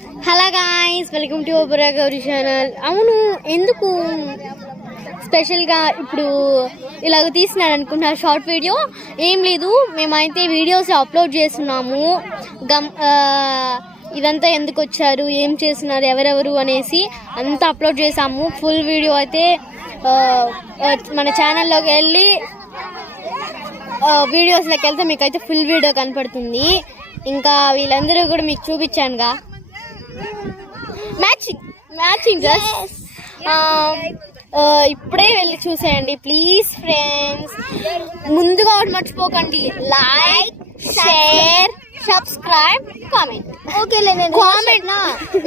Hello guys, welcome to Obara Gauri channel. అవును, ఎందుకు స్పెషల్గా ఇప్పుడు ఇలాగ తీసినాను అనుకుంటున్నా షార్ట్ వీడియో? ఏం లేదు, మేమైతే వీడియోస్ అప్లోడ్ చేస్తున్నాము. ఇదంతా ఎందుకు వచ్చారు, ఏం చేస్తున్నారు, ఎవరెవరు అనేసి అంతా అప్లోడ్ చేసాము. ఫుల్ వీడియో అయితే మన ఛానల్లోకి వెళ్ళి వీడియోస్లోకి వెళ్తే మీకు అయితే ఫుల్ వీడియో కనపడుతుంది. ఇంకా వీళ్ళందరూ కూడా మీకు చూపించానుగా మ్యాచింగ్ డ్రెస్. ఇప్పుడే వెళ్ళి చూసేయండి ప్లీజ్ ఫ్రెండ్స్. ముందుగా ఒకటి మర్చిపోకండి, like, share, subscribe, comment. Comment,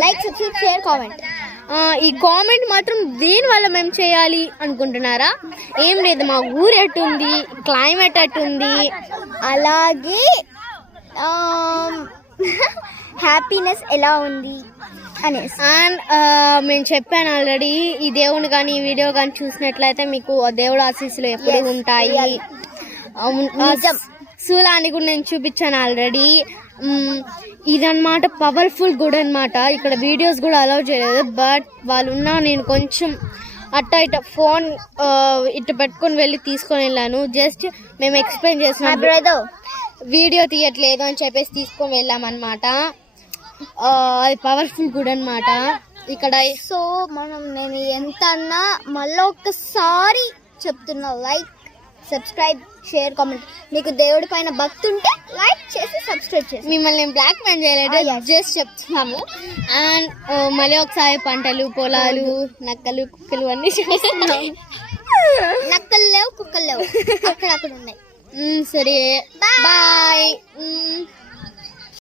like, subscribe, share, comment. ఈ కామెంట్ మాత్రం దేని వల్ల మేము చేయాలి అనుకుంటున్నారా? ఏం లేదు, మా ఊరు ఎట్టుంది, క్లైమేట్ ఎట్టుంది, అలాగే హ్యాపీనెస్ ఎలా ఉంది అనేసి. అండ్ మేము చెప్పాను ఆల్రెడీ, ఈ దేవుని కానీ ఈ వీడియో కానీ చూసినట్లయితే మీకు దేవుడు ఆశీస్సులు ఎప్పుడు ఉంటాయి. శూలాన్ని కూడా నేను చూపించాను ఆల్రెడీ. ఇదన్నమాట పవర్ఫుల్ గుడ్ అనమాట. ఇక్కడ వీడియోస్ కూడా అలౌ చేయలేదు, బట్ వాళ్ళు ఉన్నా నేను కొంచెం అట్ట ఫోన్ ఇటు పెట్టుకొని వెళ్ళి తీసుకొని వెళ్ళాను. జస్ట్ మేము ఎక్స్ప్లెయిన్ చేస్తున్నాం, వీడియో తీయట్లేదు అని చెప్పేసి తీసుకొని వెళ్ళామన్నమాట. అది పవర్ఫుల్ గుడ్ అనమాట ఇక్కడ. సో నేను ఎంత అన్నా మళ్ళీ ఒక్కసారి చెప్తున్నా, లైక్, సబ్స్క్రైబ్, షేర్, కామెంట్. మీకు దేవుడి పైన భక్తి ఉంటే లైక్ చేసి సబ్స్క్రైబ్ చేసి. మిమ్మల్ని బ్లాక్ మెయిల్ చేయలేదు, జస్ట్ చెప్తున్నాము. అండ్ మళ్ళీ ఒకసారి పంటలు, పొలాలు, నక్కలు, కుక్కలు అన్ని చూస్తున్నాము. నక్కలు లేవు, కుక్కలు లేవు, అక్కడ ఉన్నాయి. సరే, బాయ్.